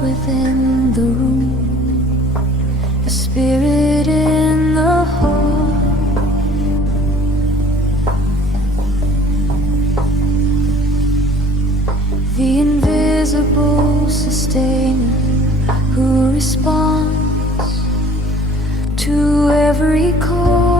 within the room, a spirit in the hall. The invisible sustainer who responds to every call.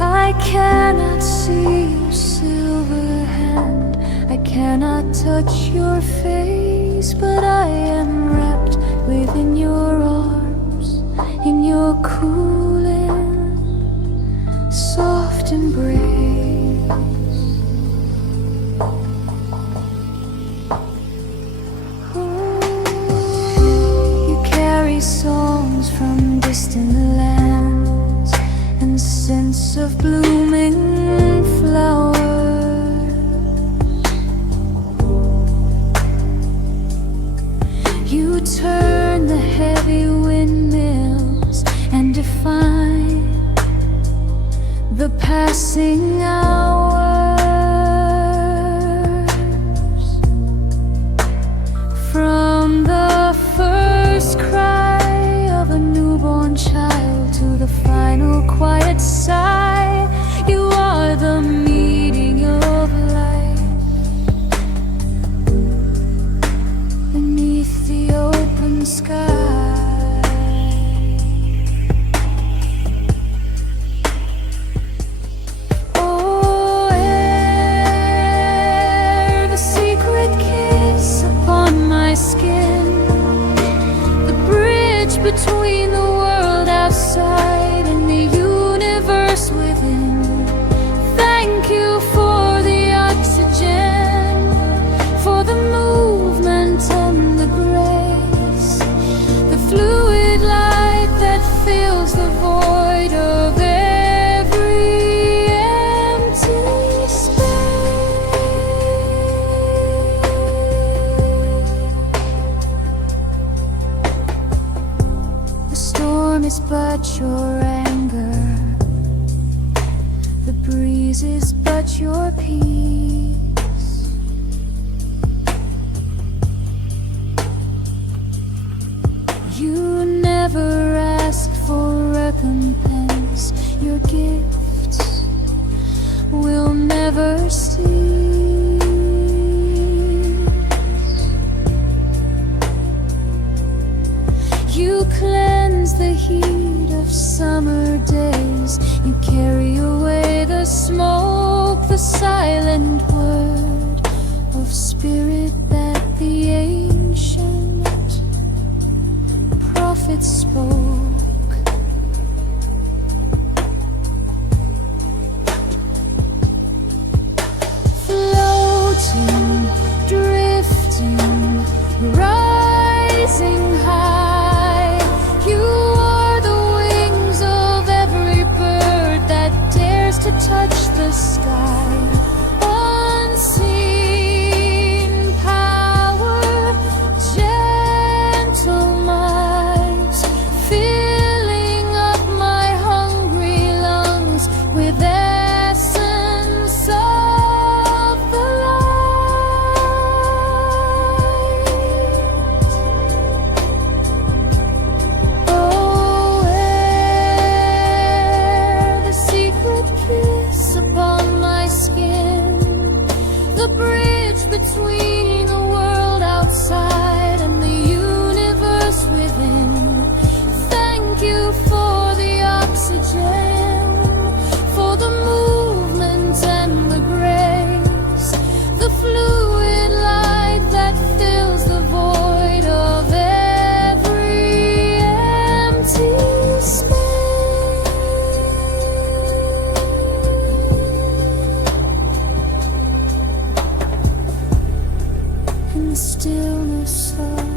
I cannot see your silver hand, I cannot touch your face, but I am wrapped within your arms, in your cool and soft embrace. You carry songs from distant lands and scents of blooming flowers. You turn the heavy windmills and define the passing hours. From the first cry of a newborn child to the final quiet sigh, you are the meaning of life. Beneath the open sky, between the world outside and the universe within. Thank you for the oxygen, for the movement and the grace, the fluid light that fills the void of every empty space. The storm is but your anger, the breeze is but your peace. You never asked for recompense, your gifts will never cease. You cleanse the heat of summer days, you carry away the smoke, the silent word of spirit that the ancient prophets spoke. Floating, drifting, rising high, you are the wings of every bird that dares to touch the sky. Unseen power, gentle might, filling up my hungry lungs with essence of the light. Oh, where the secret kiss upon my skin, the bridge between the world outside and the universe within. Thank you for the oxygen, for the movement and the grace, the fluid light that fills the void of every empty space. In the stillness of